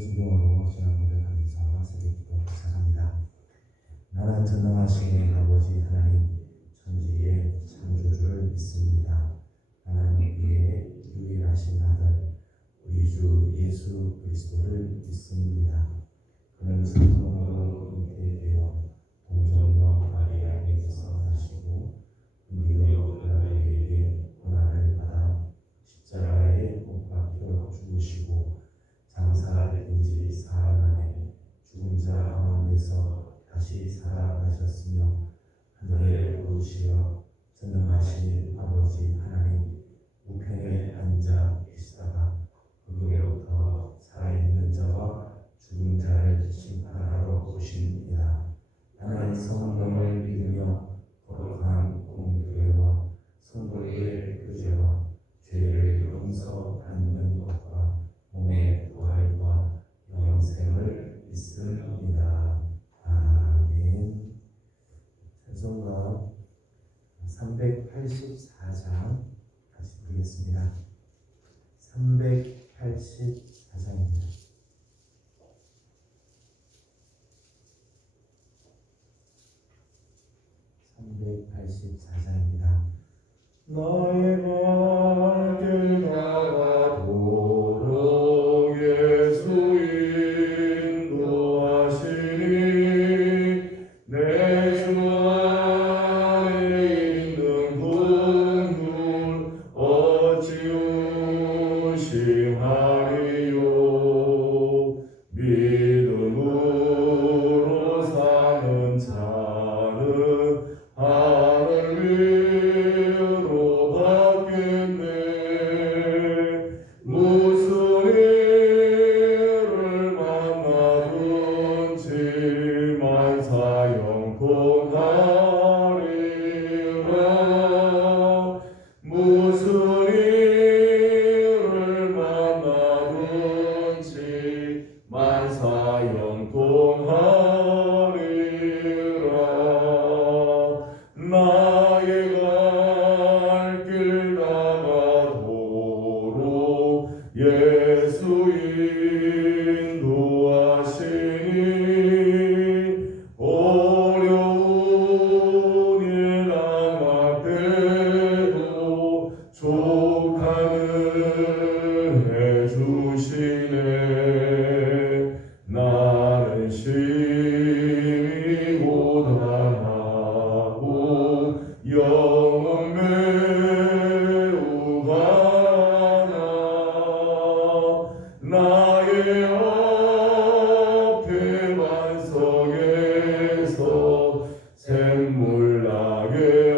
성경으로 시간 고백하면서 새벽 기도 시작합니다. 나는 전능하신 아버지 하나님 천지의 창조주를 믿습니다. 나는 우리의 유일하신 아들 우리 주 예수 그리스도를 믿습니다. 그는 성령으로 잉태되어 동정녀 마리아에게서 나시고 우리로 우리에게 고난을 받아 십자가에 못 박혀 죽으시고 장사된 지 사흘 만에 죽은 자 가운데서 다시 살아나셨으며 하늘에 오르시어 전능하신 아버지 하나님 우편에 앉아 계시다가 거기로부터 살아있는 자와 죽은 자를 심판하러 오시니라. 나는 성령을 믿으며 거룩한 공교회와 성도의 교제와 죄를 용서받는 것과 몸의 부활과 영생을 믿습니다. 아멘. 찬송가 384장 다시 부르겠습니다. 384장입니다. 나의 갈 길 나가도록 예수 인도하시니 내 주 안에 있는 긍휼 어찌 의심하리요. 믿음으로 사는 자는 하늘 위로 받겠네. 무슨 일을 만나든지 만사형통하리라. 무슨 일을 만나든지 만사형통하리라. 나의 갈 길 나가도록 예수 인도하시니 어려운 일 당할 때도 족하는 해주시네. 나는 심히 고단하고 영은 매우 가나. 나의 앞에 반석에서 샘물 나게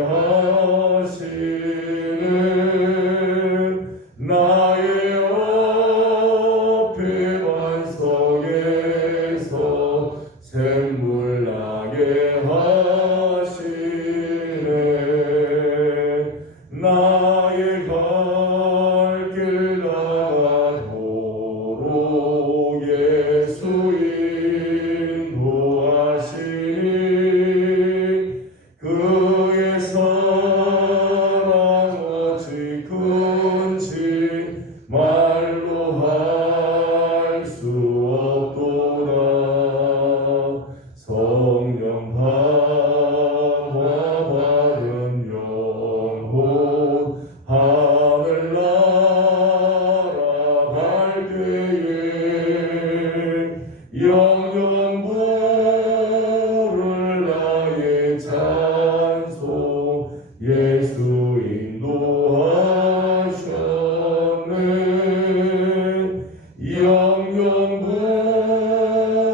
하시는. 나의 앞에 반석에서 샘물 나게 하시네. 나의 갈 길 나가도록 예수 인도하시니 그의 사랑 어찌 큰지 말로 할 수 없도다. 성령 감화 받은 영혼 하늘 날아갈 때에 영영 부를 나의 찬송 예수 인도하셨네. 영영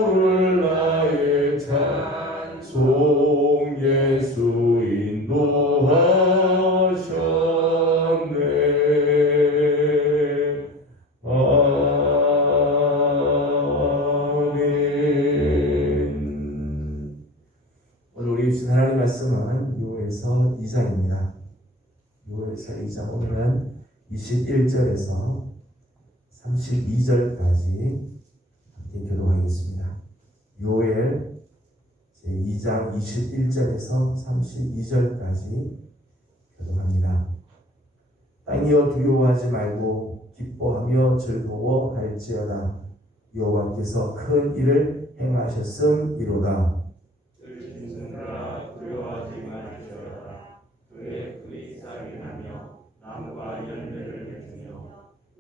부를 나의 찬송 예수 인도하셨네. 아멘. 오늘 우리 주신 하나님 말씀은 요엘서 2장입니다. 요엘서 2장 오늘은 21절에서 32절까지 함께 교독하겠습니다. 요엘 제2장 21절에서 32절까지 교독합니다. 땅이여 두려워하지 말고 기뻐하며 즐거워할지어다. 여호와께서 큰 일을 행하셨음이로다. 들짐승들아 두려워하지 말지어다. 그의 풀이 싹이 나며 나무가 열매를 맺으며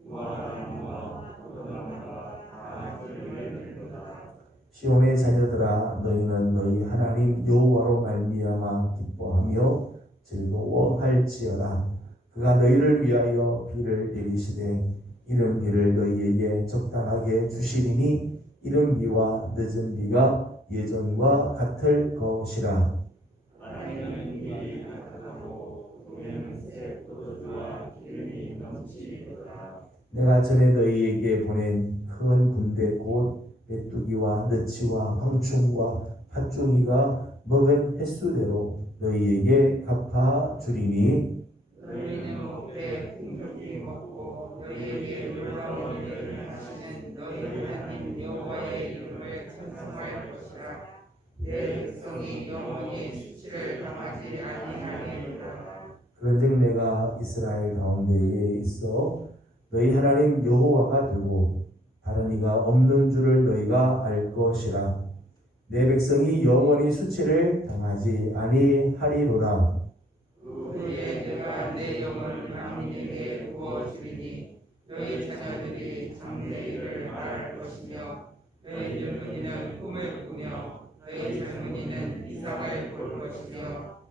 무화과나무와 포도나무가 다 흙을 들도다. 시온의 자녀들아 너희는 너희 하나님 여호와로 말미암아 기뻐하며 즐거워할지어다. 그가 너희를 위하여 비를 내리시되 이른 비를 너희에게 적당하게 주시리니 이른 비와 늦은 비가 예전과 같을 것이라. 하나님은 길이 가득하고 우리는 새 포도주와 기름이 넘치리로다. 내가 전에 너희에게 보낸 큰 군대 곧 메뚜기와 너치와 황충과 팥종이가 먹은 횟수대로 너희에게 갚아 주리니 너희는 목배 풍족히 먹고 너희에게 놀라운 일을 행하시는 너희 하나님 여호와의 이름을 찬송할 것이라. 내 백성이 영원히 수치를 당하지 아니하리로다. 그런즉 내가 이스라엘 가운데에 있어 너희 하나님 여호와가 되고 다른 이가 없는 줄을 너희가 알 것이라. 내 백성이 영원히 수치를 당하지 아니하리로다. 그 후에 내가 내 영을 하나님에게 부어주리니 너희 자녀들이 장래일을 말할 것이며 너희 늙은이는 꿈을 꾸며 너희 젊은이는 이삭을 볼 것이며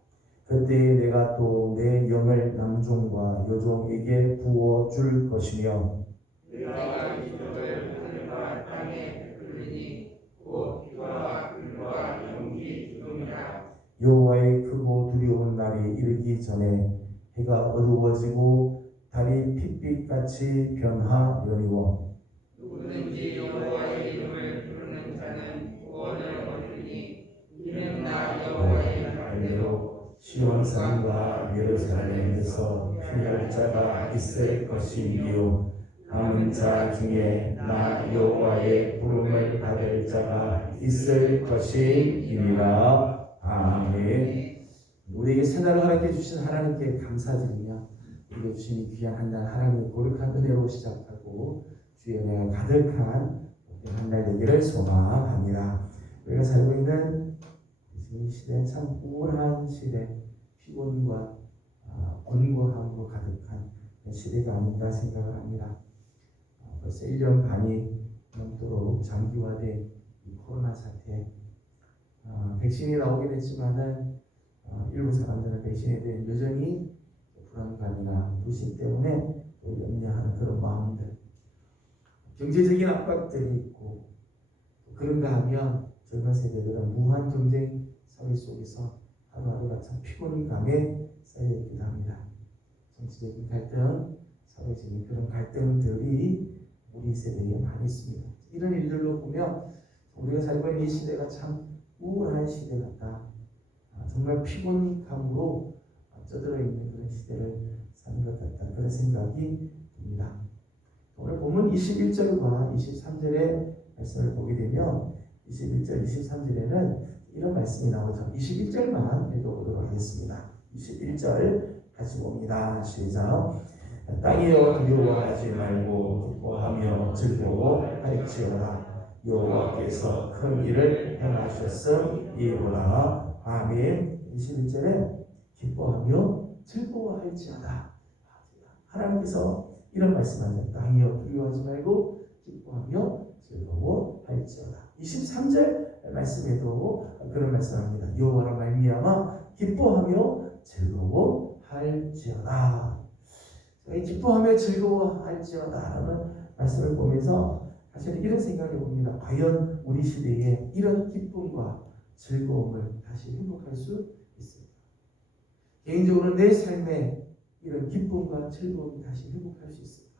그때 내가 또 내 영을 남종과 여종에게 부어 줄 것이며 내가 기적을 하늘과 땅에 베풀리니 곧 비와 불과 연기 기둥이라. 여호와의 크고 두려운 날이 이르기 전에 해가 어두워지고 달이 핏빛같이 변하려니와 누구든지 여호와의 이름을 부르는 자는 구원을 얻으리니 이는 나 여호와의 말대로 시온 산과 예루살렘에서 피할 자가 있을 것이요 남은 자 중에 나 여호와의 부름을 받을 자가 있을 것이니라. 아멘. 우리에게 새날을 허락해 주신 하나님께 감사드리며 우리에게 주신 이 귀한 한 날 하나님의 거룩한 은혜로 시작하고 주의 은혜가 가득한 한 날 되기를 소망합니다. 우리가 살고 있는 이 시대는 참 우울한 시대, 피곤과 곤고함으로 가득한 시대가 아닌가 생각을 합니다. 벌써 1년 반이 넘도록 장기화된 이 코로나 사태, 백신이 나오긴 했지만은 일부 사람들은 백신에 대해 여전히 불안감이나 불신 때문에 염려하는 그런 마음들, 경제적인 압박들이 있고 그런가 하면 젊은 세대들은 무한 경쟁 사회 속에서 하루하루가 참 피곤감에 쌓여있기도 합니다. 정치적인 갈등, 사회적인 그런 갈등들이 우리 세대에 많이 있습니다. 이런 일들로 보면 우리가 살고 있는 이 시대가 참 우울한 시대 같다. 정말 피곤감으로 쪄들어 있는 그런 시대를 사는 것 같다. 그런 생각이 듭니다. 오늘 본문 21절과 23절의 말씀을 보게 되면 21절, 23절에는 이런 말씀이 나오죠. 21절만 읽어보도록 하겠습니다. 21절 같이 봅니다. 시작. 땅이여 두려워하지 말고 기뻐하며 즐거워할지어다. 여호와께서 큰 일을 행하셨음이로다. 아멘. 21절에 기뻐하며 즐거워할지어다. 하나님께서 이런 말씀하셨다. 땅이여 두려워하지 말고 기뻐하며 즐거워할지어다. 23절 말씀에도 그런 말씀합니다. 여호와로 말미암아 기뻐하며 즐거워할지어다. 기뻐하며 즐거워할지어다라는 말씀을 보면서 사실 이런 생각을 봅니다. 과연 우리 시대에 이런 기쁨과 즐거움을 다시 회복할 수 있을까? 개인적으로 내 삶에 이런 기쁨과 즐거움을 다시 회복할 수 있을까?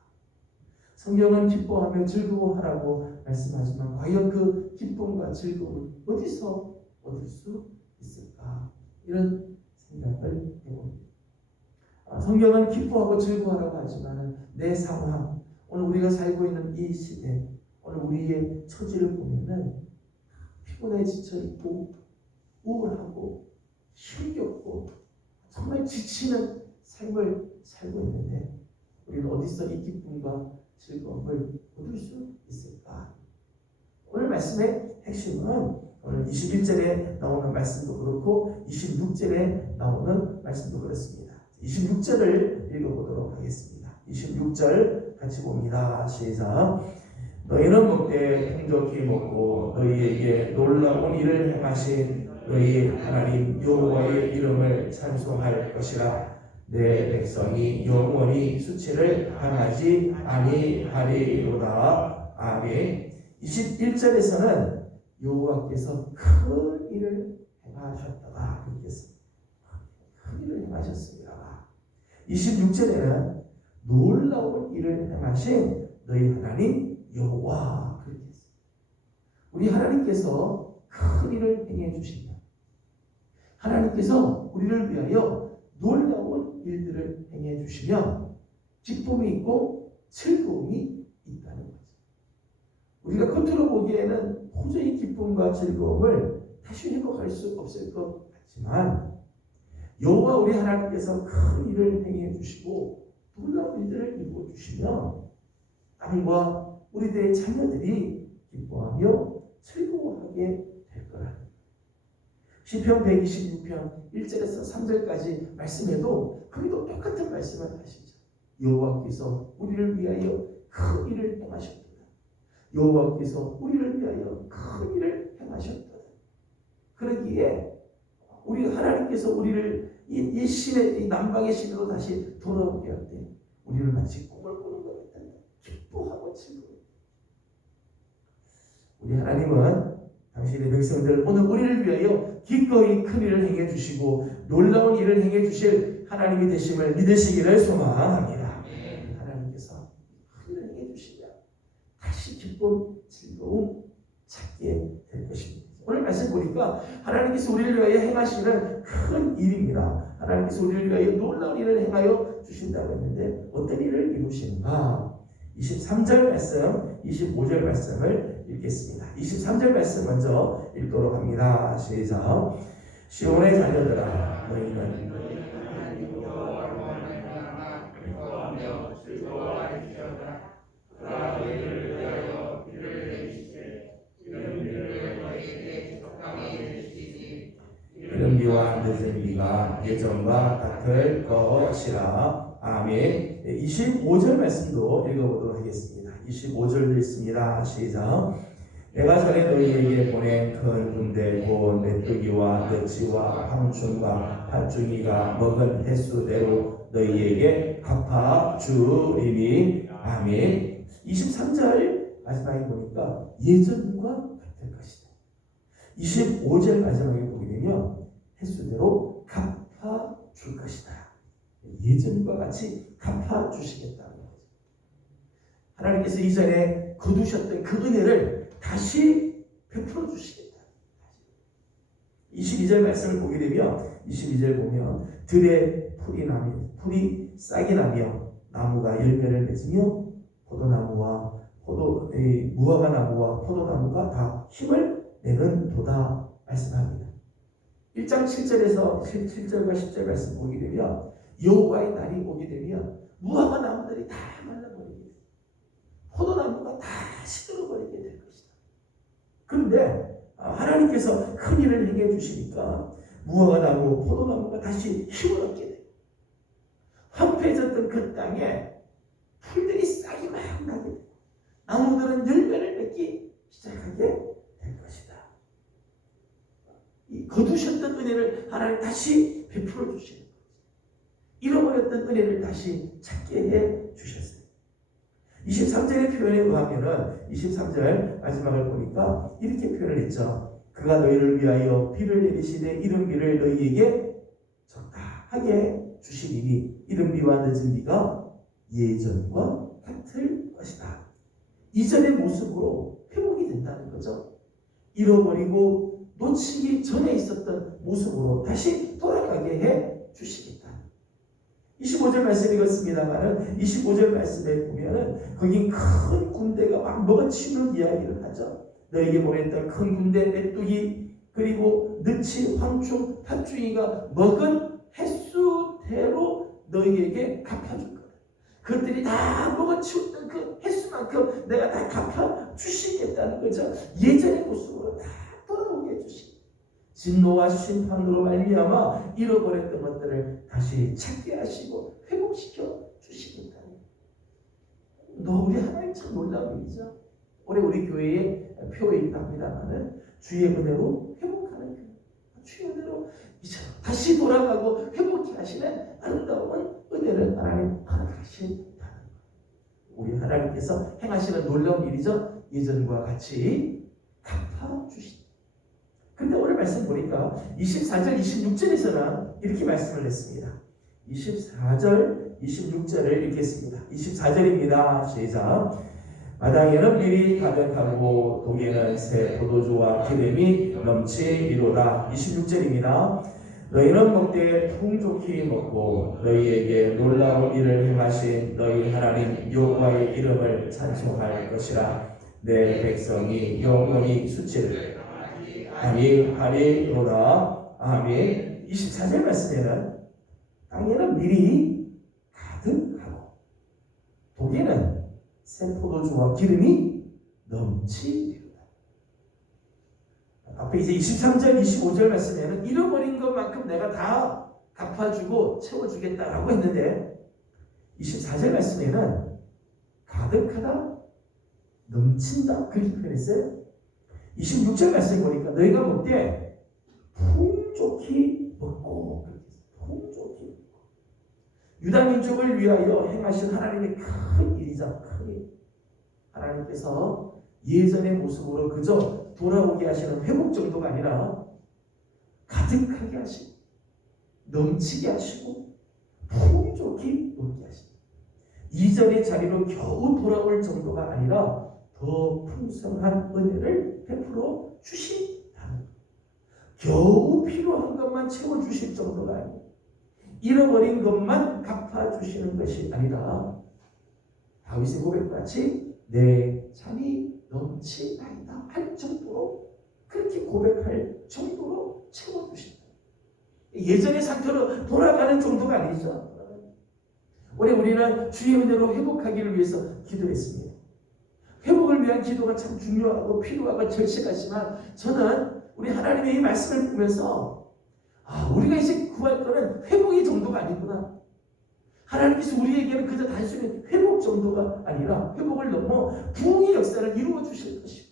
성경은 기뻐하며 즐거워하라고 말씀하지만 과연 그 기쁨과 즐거움을 어디서 얻을 수 있을까? 이런 생각을 해봅니다. 성경은 기뻐하고 즐거워하라고 하지만 내 상황, 오늘 우리가 살고 있는 이 시대, 오늘 우리의 처지를 보면은 피곤해 지쳐있고 우울하고 힘겹고 정말 지치는 삶을 살고 있는데 우리는 어디서 이 기쁨과 즐거움을 얻을 수 있을까? 말씀의 핵심은 오늘 21절에 나오는 말씀도 그렇고 26절에 나오는 말씀도 그렇습니다. 26절을 읽어보도록 하겠습니다. 26절 같이 봅니다. 시작. 너희는 먹되 풍족히 먹고 너희에게 놀라운 일을 행하신 너희 하나님 여호와의 이름을 찬송할 것이라. 내 백성이 영원히 수치를 당하지 아니하리로다. 아멘. 21절에서는 여호와께서 큰 일을 행하셨다가 그렇게 했습니다. 큰 일을 행하셨습니다. 26절에는 놀라운 일을 행하신 너희 하나님 여호와 그렇게 했습니다. 우리 하나님께서 큰 일을 행해 주신다. 하나님께서 우리를 위하여 놀라운 일들을 행해 주시면 기쁨이 있고 즐거움이 있다는 거죠. 우리가 겉으로 보기에는 도저히 기쁨과 즐거움을 다시 회복할 수 없을 것 같지만 여호와 우리 하나님께서 큰 일을 행해 주시고 놀라운 일들을 이루어 주시면 땅과 우리들의 자녀들이 기뻐하며 즐거워하게 될 거라. 시편 126편 1절에서 3절까지 말씀에도 거기도 똑같은 말씀을 하시죠. 여호와께서 우리를 위하여 큰 일을 행하셨도다. 여호와께서 우리를 위하여 큰 일을 행하셨도다. 그러기에 우리 하나님께서 우리를 이 신의 이 남방의 신으로 다시 돌아오게 할 때 우리를 마치 꿈을 꾸는 것 같다. 기뻐하고 즐거워. 우리 하나님은 당신의 백성들 오늘 우리를 위하여 기꺼이 큰 일을 행해 주시고 놀라운 일을 행해 주실 하나님이 되심을 믿으시기를 소망합니다. 하나님께서 큰 일을 행해 주시면 다시 기쁨, 즐거움 찾게 될 것입니다. 오늘 말씀 보니까 하나님께서 우리를 위하여 행하시는 큰 일입니다. 하나님께서 우리를 위하여 놀라운 일을 행하여 주신다고 했는데 어떤 일을 이루시는가? 23절 말씀, 25절 말씀을 읽겠습니다. 23절 말씀 먼저 읽도록 합니다. 시작. 시온의 자녀들아 너희는 하나님 여호와를 원하나 기뻐하며 즐거워하리로다. 그가 너희를 위하여 비를 내리시되 이른 비를 너희에게 적당히 내리시니 이른 비와 늦은 비가 예전과 같을 것이라. 아멘. 25절 말씀도 읽어보도록 하겠습니다. 25절도 있습니다. 시작. 내가 전에 너희에게 보낸 큰 군대 곧 메뚜기와 너치와 황충과 팥중이가 먹은 횟수대로 너희에게 갚아주리니. 아멘. 23절 마지막에 보니까 예전과 같을 것이다. 25절 마지막에 보게 되면 횟수대로 갚아줄 것이다. 예전과 같이 갚아주시겠다는 거죠. 하나님께서 이전에 거두셨던 그 은혜를 다시 베풀어 주시겠다. 22절 말씀을 보게 되면 22절 보면 들에 풀이 싹이 나며 나무가 열매를 맺으며 포도나무와 무화과 나무와 포도나무가 다 힘을 내는 도다 말씀합니다. 1장 7절에서 7절과 10절 말씀 보게 되면 여호와의 날이 오게 되면 무화과 나무들이 다 말라버리게 돼요. 포도나무가 다 시들어버리게 될 것이다. 그런데 하나님께서 큰 일을 행해 주시니까 무화과 나무, 포도나무가 다시 힘을 얻게 돼요. 황폐해졌던 그 땅에 풀들이 싹이 막 나게 돼요. 나무들은 열매를 맺기 시작하게 될 것이다. 이 거두셨던 은혜를 하나님 다시 베풀어 주시는 거죠. 잃어버렸던 은혜를 다시 찾게 해 주셨어요. 23절의 표현에 의하면은 23절 마지막을 보니까 이렇게 표현을 했죠. 그가 너희를 위하여 비를 내리시되 이른 비를 너희에게 적당하게 주시리니 이른 비와 늦은 비가 예전과 같을 것이다. 이전의 모습으로 회복이 된다는 거죠. 잃어버리고 놓치기 전에 있었던 모습으로 다시 돌아가게 해 주시겠다. 25절 말씀 읽었습니다만은 25절 말씀에 보면은 거기 큰 군대가 막 먹어치는 이야기를 하죠. 너에게 보냈던 큰 군대 메뚜기 그리고 느치 황충 팥중이가 먹은 횟수대로 너희에게 갚아줄 거다. 그것들이 다 먹어치웠던 그 횟수만큼 내가 다 갚아주시겠다는 거죠. 예전의 모습으로 다 돌아오게 해주시고 진노와 심판으로 말미암아 잃어버렸던 것들을 다시 찾게 하시고 회복시켜 주시겠다는 너 우리 하나님 참 놀라운 일이죠. 올해 우리 교회에 표에 있다 합니다만은 주의 은혜로 회복하는 교회, 주의 은혜로 다시 돌아가고 회복케 하시는 아름다운 은혜를 하나님 허락하신다는 것. 우리 하나님께서 행하시는 놀라운 일이죠. 예전과 같이 갚아주신다. 그런데 오늘 말씀 보니까 24절, 26절에서는 이렇게 말씀을 했습니다. 24절, 26절을 읽겠습니다. 24절입니다. 시작. 마당에는 밀이 가득하고 독에는 새 포도주와 기름이 넘치리로다. 26절입니다. 너희는 먹되 풍족히 먹고 너희에게 놀라운 일을 행하신 너희 하나님 여호와의 이름을 찬송할 것이라. 내 백성이 영원히 수치를 아니하리로다. 아멘. 24절 말씀에는 땅에는 밀이 가득하고 독에는 새 포도주와 기름이 넘치리로다. 앞에 이제 23절, 25절 말씀에는 잃어버린 것만큼 내가 다 갚아주고 채워주겠다라고 했는데 24절 말씀에는 가득하다, 넘친다 그렇게 표현했어요. 26절 말씀 보니까 너희가 먹되 풍족히 먹고 풍족히 먹고 유다 민족을 위하여 행하신 하나님의 큰 일이죠. 큰 일. 하나님께서 예전의 모습으로 그저 돌아오게 하시는 회복 정도가 아니라 가득하게 하시고 넘치게 하시고 풍족히 먹게 하시고 이전의 자리로 겨우 돌아올 정도가 아니라 더 풍성한 은혜를 베풀어 주신다는 것. 겨우 필요한 것만 채워주실 정도가 아니고 잃어버린 것만 갚아주시는 것이 아니라 다윗의 고백같이 내 잔이 넘치나이다 할 정도로 그렇게 고백할 정도로 채워주신다. 예전의 상태로 돌아가는 정도가 아니죠. 올해 우리는 주의 은혜로 회복하기를 위해서 기도했습니다. 회복을 위한 기도가 참 중요하고 필요하고 절실하지만 저는 우리 하나님의 이 말씀을 보면서 우리가 이제 구할 거는 회복의 정도가 아니구나. 하나님께서 우리에게는 그저 단순히 회복 정도가 아니라 회복을 넘어 부흥의 역사를 이루어 주실 것이고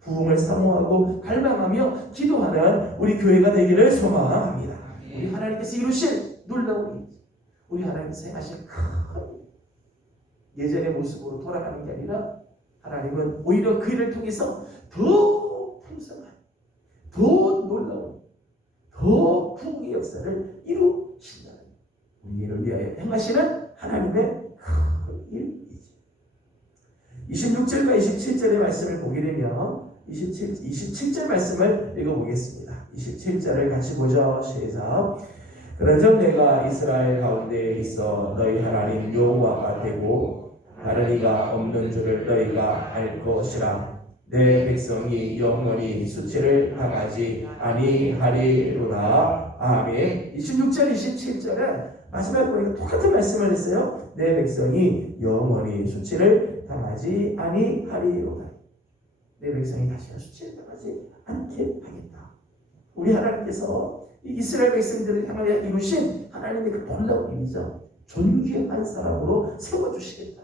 부흥을 사모하고 갈망하며 기도하는 우리 교회가 되기를 소망합니다. 우리 하나님께서 이루실 놀라운 일, 우리 하나님께서 행하실 큰 예전의 모습으로 돌아가는 게 아니라 하나님은 오히려 그 일을 통해서 더 풍성한, 더 놀라운, 더 부흥의 역사를 이루신다는 우리를 위하여 행하시는 하나님의 큰 일이지. 26절과 27절의 말씀을 보게 되면 27절 말씀을 읽어보겠습니다. 27절을 같이 보죠. 시작. 그런즉 내가 이스라엘 가운데 있어 너희 하나님 여호와가 되고 다른 이가 없는 줄을 너희가 알 것이라. 내 백성이 영원히 수치를 당하지 아니하리로다. 아멘. 26절, 27절은 마지막에 보니까 똑같은 말씀을 했어요. 내 백성이 영원히 수치를 당하지 아니하리로다. 내 백성이 다시는 수치를 당하지 않게 하겠다. 우리 하나님께서 이스라엘 백성들을 향하여 이루신 하나님의 그 놀라운 일이죠. 존귀한 사람으로 세워주시겠다.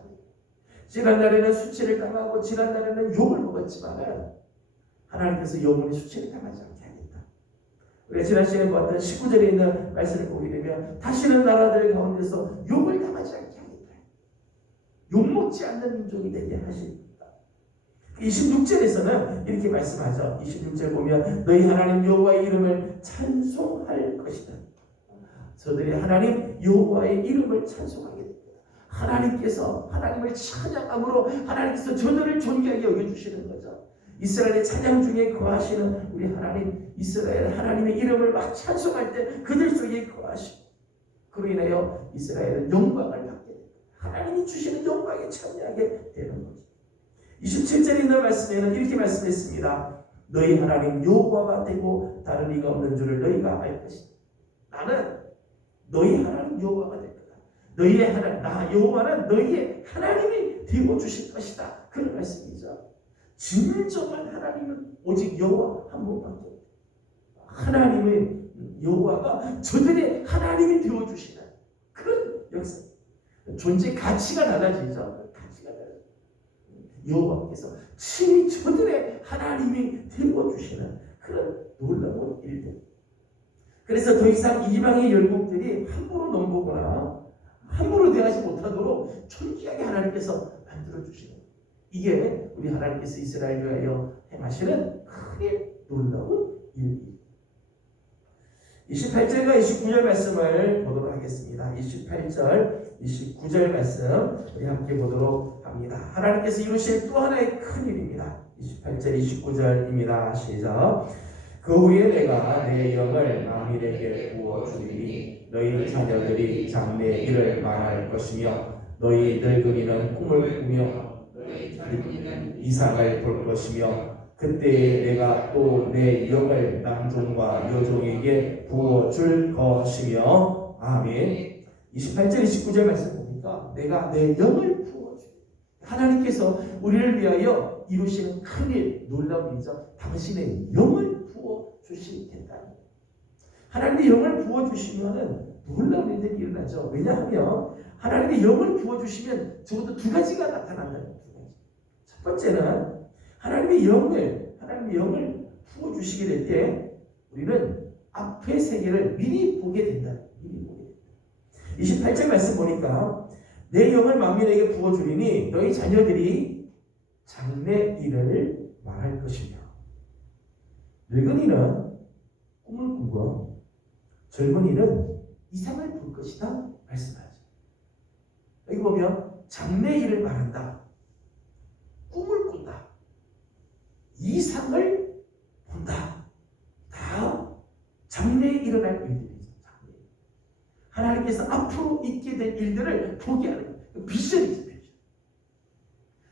지난날에는 수치를 당하고 지난날에는 욕을 먹었지만 하나님께서 영원히 수치를 당하지 않게 하겠다. 우리가 지난 시간에 보았던 19절에 있는 말씀을 보게 되면 다시는 나라들 가운데서 욕을 당하지 않게 하겠다. 욕먹지 않는 민족이 되게 하십니다. 26절에서는 이렇게 말씀하죠. 26절 보면 너희 하나님 여호와의 이름을 찬송할 것이다. 저들이 하나님 여호와의 이름을 찬송하게 됩니다. 하나님께서 하나님을 찬양함으로 하나님께서 저들을 존귀하게 여겨주시는 거죠. 이스라엘의 찬양 중에 거하시는 우리 하나님, 이스라엘 하나님의 이름을 막 찬송할 때 그들 속에 거하시고 그로 인하여 이스라엘은 영광을 받게 됩니다. 하나님이 주시는 영광에 참여하게 되는 거죠. 27절에 있는 말씀에는 이렇게 말씀했습니다. 너희 하나님 여호와가 되고 다른 이가 없는 줄을 너희가 알 것이다. 나는 너희 하나님 여호와가 될 거다. 너희의 하나님, 나 여호와는 너희의 하나님이 되어 주실 것이다. 그런 말씀이죠. 진정한 하나님은 오직 여호와 한 분밖에 없어요. 하나님의 여호와가 저들의 하나님이 되어 주시는 그런 역사. 존재 가치가 달라지죠. 가치가 달라져. 여호와께서 친히 저들의 하나님이 되어 주시는 그런 놀라운 일들. 그래서 더 이상 이방의 열국들이 함부로 넘보거나 함부로 대하지 못하도록 존귀하게 하나님께서 만들어 주시는 이게 우리 하나님께서 이스라엘을 위하여 행하시는 크게 놀라운 일입니다. 28절과 29절 말씀을 보도록 하겠습니다. 28절, 29절 말씀 우리 함께 보도록 합니다. 하나님께서 이루실 또 하나의 큰 일입니다. 28절, 29절입니다. 시작. 그 후에 내가 내 영을 만민에게 부어주리니 너희 자녀들이 장래 일을 말할 것이며 너희 늙은이는 꿈을 꾸며 이상을 볼 것이며 그때에 내가 또 내 영을 남종과 여종에게 부어줄 것이며 아멘. 28절 29절 말씀 보니까 내가 내 영을 부어줄 하나님께서 우리를 위하여 이루시는 큰일 놀라운 일이죠. 당신의 영을 부어주시겠다. 하나님의 영을 부어주시면 놀라운 일들이 일어나죠. 왜냐하면 하나님의 영을 부어주시면 적어도 두 가지가 나타난다는 거예요. 첫 번째는 하나님의 영을 부어주시게 될 때 우리는 앞의 세계를 미리 보게 된다. 미리 보게 된다. 28절 말씀 보니까 내 영을 만민에게 부어주리니 너희 자녀들이 장래 일을 말할 것이며 늙은이는 꿈을 꾸고 젊은이는 이상을 볼 것이다 말씀하죠. 여기 보면 장래 일을 말한다. 꿈을 꾼다. 이상을 본다. 다 장래에 일어날 일들이죠. 하나님께서 앞으로 있게 될 일들을 보게 하는 비전이죠.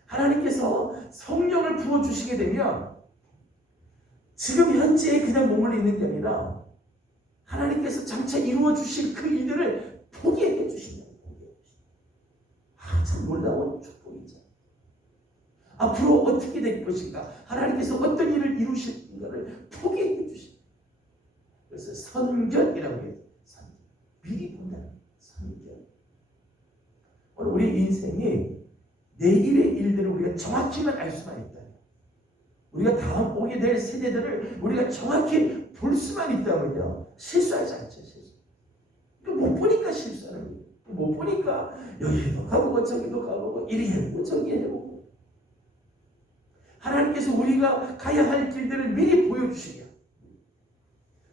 하나님께서 성령을 부어주시게 되면 지금 현재에 그냥 머물러 있는 게 아니라 하나님께서 장차 이루어 주실 그 일들을 보게 해주신다. 참 놀라운 축복이죠. 앞으로 어떻게 될 것인가, 하나님께서 어떤 일을 이루실까를 보게 해주신다. 그래서 선견이라고 해요. 선견. 미리 본다는 선견. 오늘 우리 인생이 내일의 일들을 우리가 정확히만 알 수만 있다. 우리가 다음 오게 될 세대들을 우리가 정확히 볼 수만 있다면요, 실수하지 않죠. 실수. 못 보니까 실수하는 거예요. 못 보니까 여기도 가보고 저기도 가보고 이리 해보고 저기 해보고. 하나님께서 우리가 가야 할 길들을 미리 보여주시면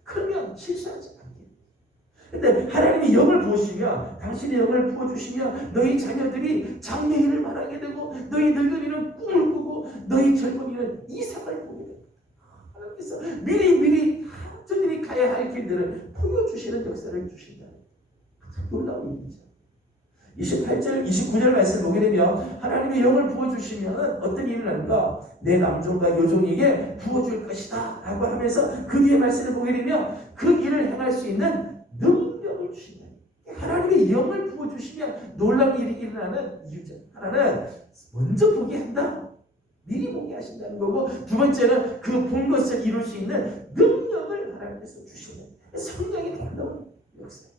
그러면 실수하지 않게. 근데 하나님이 영을 부으시면, 당신의 영을 부어주시면 너희 자녀들이 장래 일을 말하게 되고 너희 늙은이는 꿈을 꾸고 너희 젊은이는 이상을 보게 됩니다. 하나님께서 미리 저들이 가야 할 길들을 보여주시는 역사를 주신다. 놀라운 일이죠. 28절, 29절 말씀 보게 되면 하나님의 영을 부어주시면 어떤 일이 나는가? 내 남종과 여종에게 부어줄 것이다 라고 하면서 그 뒤에 말씀을 보게 되면 그 일을 행할 수 있는 능력을 주신다. 하나님의 영을 부어주시면 놀라운 일이 일어나는 이유죠. 하나는 먼저 보게 한다. 미리 보게 하신다는 거고, 두 번째는 그 본 것을 이룰 수 있는 능력을 하나님께서 주시는 성령의 놀라운 역사.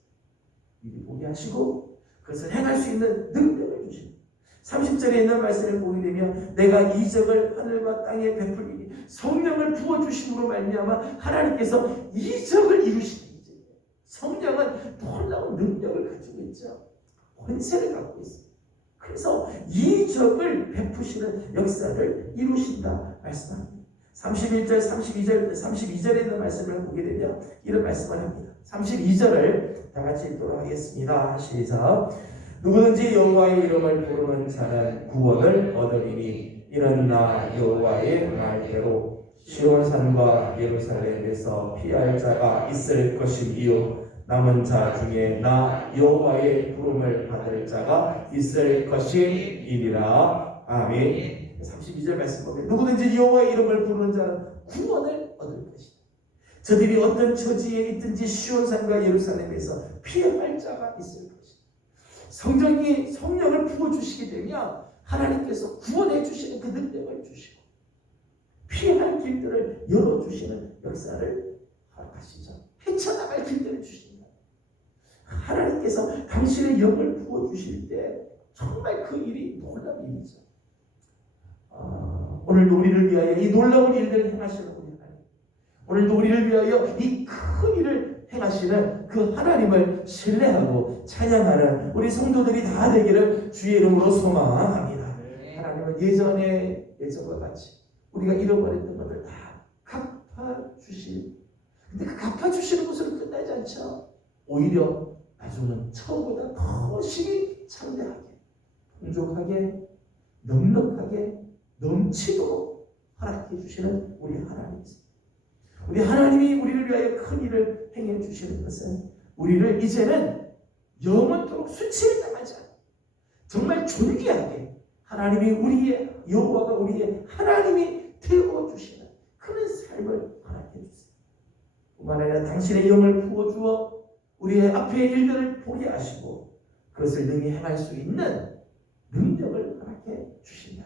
미리 보게 하시고 그것을 행할 수 있는 능력을 주십니다. 30절에 있는 말씀을 보게 되면 내가 이적을 하늘과 땅에 베풀리니 성령을 부어주심으로 말미암아 하나님께서 이적을 이루시는 이적. 성령은 놀라운 능력을 가지고 있죠. 권세를 갖고 있습니다. 그래서 이적을 베푸시는 역사를 이루신다 말씀합니다. 31절, 32절에 있는 말씀을 보게 되면 이런 말씀을 합니다. 32절을 다 같이 읽도록 하겠습니다. 시작. 누구든지 여호와의 이름을 부르는 자는 구원을 얻으리니 이는 나 여호와의 말대로 시온산과 예루살렘에서 피할 자가 있을 것이요 남은 자 중에 나 여호와의 부름을 받을 자가 있을 것이니라. 아멘. 32절 말씀 보면 누구든지 여호와의 이름을 부르는 자는 구원을 얻을 것이다. 저들이 어떤 처지에 있든지 시온산과 예루살렘에서 피할 자가 있을 것이다. 성령을 부어주시게 되면 하나님께서 구원해 주시는 그 능력을 주시고 피할 길들을 열어주시는 역사를 허락하시죠. 헤쳐나갈 길들을 주십니다. 하나님께서 당신의 영을 부어주실 때 정말 그 일이 놀라운 일이죠. 오늘도 우리를 위하여 이 놀라운 일들을 행하시는 우리 하나님, 오늘도 우리를 위하여 이 큰 일을 행하시는 그 하나님을 신뢰하고 찬양하는 우리 성도들이 다 되기를 주의 이름으로 소망합니다. 하나님은 예전과 같이 우리가 잃어버렸던 것들 다 갚아주실, 근데 그 갚아주시는 것으로 끝나지 않죠. 오히려 나중은 처음보다 더 심히 창대하게, 풍족하게, 넉넉하게, 넘치도록 허락해 주시는 우리 하나님이십니다. 우리 하나님이 우리를 위하여 큰 일을 행해 주시는 것은 우리를 이제는 영원토록 수치를 당하지 않고 정말 존귀하게 하나님이 우리의 여호와가 우리의 하나님이 되어주시는 그런 삶을 허락해 주세요. 뿐만 아니라 당신의 영을 부어주어 우리의 앞의 일들을 보게 하시고 그것을 능히 행할 수 있는 능력을 허락해 주신다.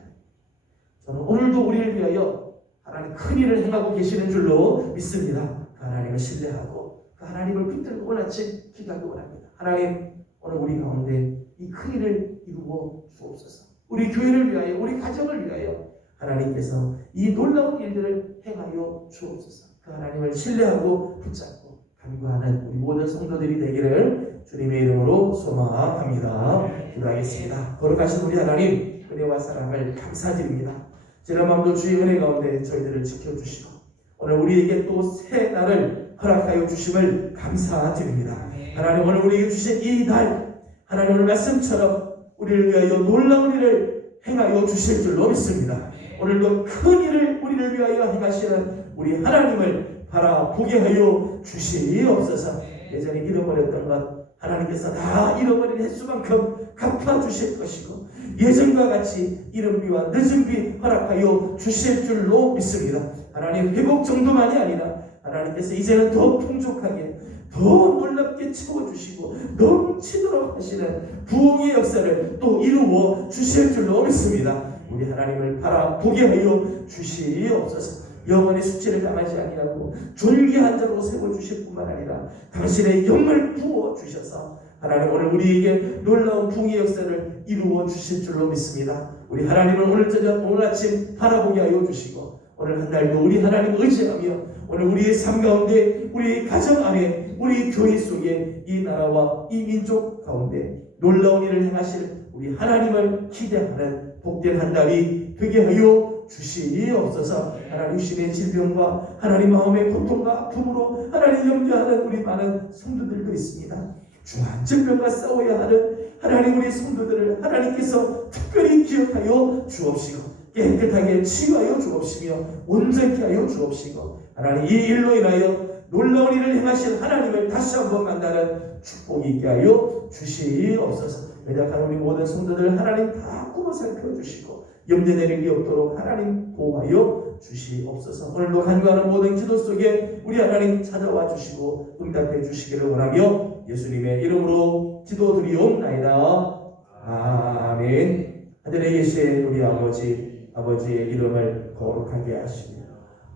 저는 오늘도 우리를 위하여 하나님 큰 일을 행하고 계시는 줄로 믿습니다. 그 하나님을 신뢰하고 그 하나님을 붙들고 오늘 아침 기도하기 원합니다. 하나님, 오늘 우리 가운데 이 큰 일을 이루어 주옵소서. 우리 교회를 위하여, 우리 가정을 위하여 하나님께서 이 놀라운 일들을 행하여 주옵소서. 그 하나님을 신뢰하고 붙잡고 간구하는 우리 모든 성도들이 되기를 주님의 이름으로 소망합니다. 기도하겠습니다. 거룩하신 우리 하나님, 은혜와 사랑을 감사드립니다. 지난 밤도 주의 은혜 가운데 저희들을 지켜주시고 오늘 우리에게 또 새 날을 허락하여 주심을 감사드립니다. 하나님, 오늘 우리에게 주신 이 날, 하나님 오늘 말씀처럼 우리를 위하여 놀라운 일을 행하여 주실 줄로 믿습니다. 오늘도 큰 일을 우리를 위하여 행하시는 우리 하나님을 바라보게 하여 주시옵소서. 예전에 잃어버렸던 것 하나님께서 다 잃어버린 횟수만큼 갚아주실 것이고 예전과 같이 이른 비와 늦은 비 허락하여 주실 줄로 믿습니다. 하나님, 회복 정도만이 아니라 하나님께서 이제는 더 풍족하게 더 놀랍게 채워주시고 넘치도록 하시는 부흥의 역사를 또 이루어 주실 줄로 믿습니다. 우리 하나님을 바라보게 하여 주시옵소서. 영원히 수치를 당하지 아니하고 존귀한 자로 세워주실 뿐만 아니라 당신의 영을 부어주셔서 하나님 오늘 우리에게 놀라운 부흥의 역사를 이루어 주실 줄로 믿습니다. 우리 하나님을 오늘 저녁 오늘 아침 바라보게 하여 주시고 오늘 한 날도 우리 하나님 의지하며 오늘 우리의 삶 가운데 우리 가정 안에 우리 교회 속에 이 나라와 이 민족 가운데 놀라운 일을 행하실 우리 하나님을 기대하는 복된 한 달이 되게 하여 주시옵소서. 하나님 신의 질병과 하나님 마음의 고통과 아픔으로 하나님 염려하는 우리 많은 성도들도 있습니다. 중한 질병과 싸워야 하는 하나님 우리 성도들을 하나님께서 특별히 기억하여 주옵시고 깨끗하게 치유하여 주옵시며 온전케 하여 주옵시고 하나님 이 일로 인하여 놀라운 일을 행하실 하나님을 다시 한번 만나는 축복이 있게 하여 주시옵소서. 연약한 우리 모든 성도들 하나님 다 꾸며 살펴주시고 염려내는 일이 없도록 하나님 보호하여 주시옵소서. 오늘도 간구하는 모든 기도 속에 우리 하나님 찾아와 주시고 응답해 주시기를 원하며 예수님의 이름으로 기도드리옵나이다. 아멘. 하늘에 계신 우리 아버지의 이름을 거룩하게 하시며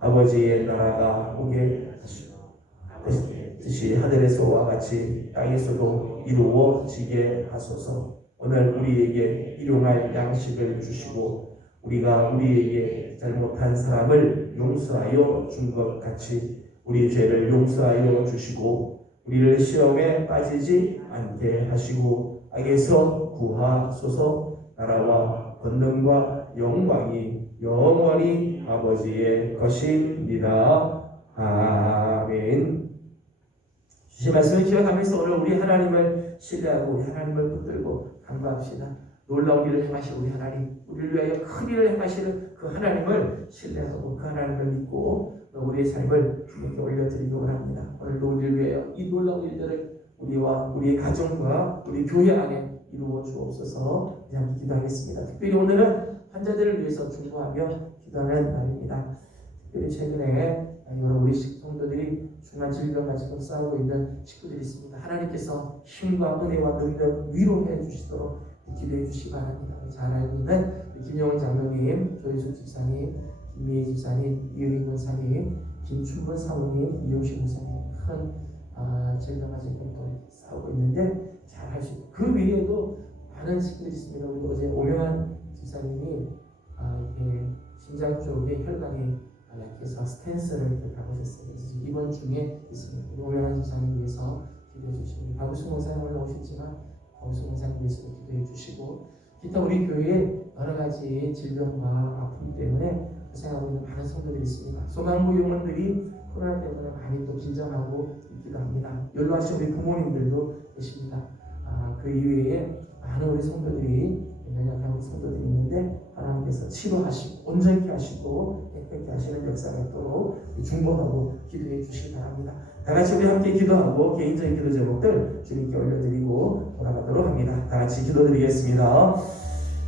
아버지의 나라가 오게 하시고 뜻이 하늘에서와 같이 땅에서도 이루어지게 하소서. 오늘 우리에게 일용할 양식을 주시고 우리가 우리에게 잘못한 사람을 용서하여 준 것 같이 우리 죄를 용서하여 주시고 우리를 시험에 빠지지 않게 하시고 악에서 구하소서. 나라와 권능과 영광이 영원히 아버지의 것입니다. 아멘. 주신 말씀을 기억하면서 오늘 우리 하나님을 신뢰하고 우리 하나님을 붙들고 간구합시다. 놀라운 일을 행하실 우리 하나님, 우리를 위하여 큰 일을 행하시는 그 하나님을 신뢰하고 그 하나님을 믿고 우리의 삶을 주님께 올려드리기 원합니다. 오늘도 우리를 위하여 이 놀라운 일들을 우리와 우리의 가정과 우리 교회 안에 이루어 주옵소서. 함께 기도하겠습니다. 특별히 오늘은 환자들을 위해서 중보하며 기도하는 날입니다. 특별히 최근에 여러 우리 성도들이 정말 질병과 지금 싸우고 있는 식구들이 있습니다. 하나님께서 힘과 은혜와 능력 위로해 주시도록 기도해 주시기 바랍니다. 잘 알고 있는 김영훈 장로님, 조혜숙 집사님, 김미애 집사님, 이은희 권사님, 김춘근 사모님, 이용식 목사님 큰 질병과 지금 또 싸우고 있는데 잘 할 수 있고 그 외에도 많은 식구들이 있습니다. 우리 어제 오명한 집사님이 이렇게 심장 쪽에 혈관이 약해서 스탠스를 이렇게 가보셨어요. 그래서 이번 중에 있습니다. 우리 오명한 집사님 위해서 기도해 주시고 박우수 목사님 올라오셨지만 박우수 목사님 위해서도 기도해 주시고 기타 우리 교회에 여러 가지 질병과 아픔 때문에 고생하고 있는 많은 성도들이 있습니다. 소망부 용원들이 코로나 때문에 많이 또 긴장하고 있기도 합니다. 연로하신 우리 부모님들도 계십니다. 그 이외에 많은 우리 성도들이 연약한 성도들이 있는데 하나님께서 치료하시고 온전케 하시고 깨끗게 하시는 역사가 있도록 중보하고 기도해 주시기 바랍니다. 다 같이 우리 함께 기도하고 개인적인 기도 제목들 주님께 올려드리고 돌아가도록 합니다. 다 같이 기도드리겠습니다.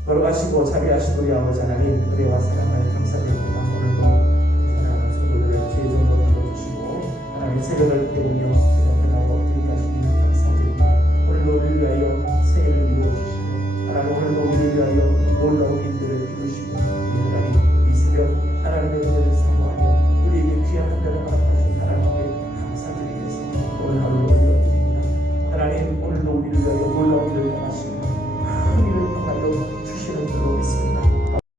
돌아가시고 자비하신 우리 아버지 하나님 은혜와 사랑을 감사드립니다. 오늘도 사랑하는 성도들을 주의 종으로 불러주시고 하나님 새벽을 깨우며 생각하고 드리까지 주님 감사드립니다. 오늘도 우리를 위하여 새해를 이루어주시고 하나님 오늘도 우리를 위하여 놀라운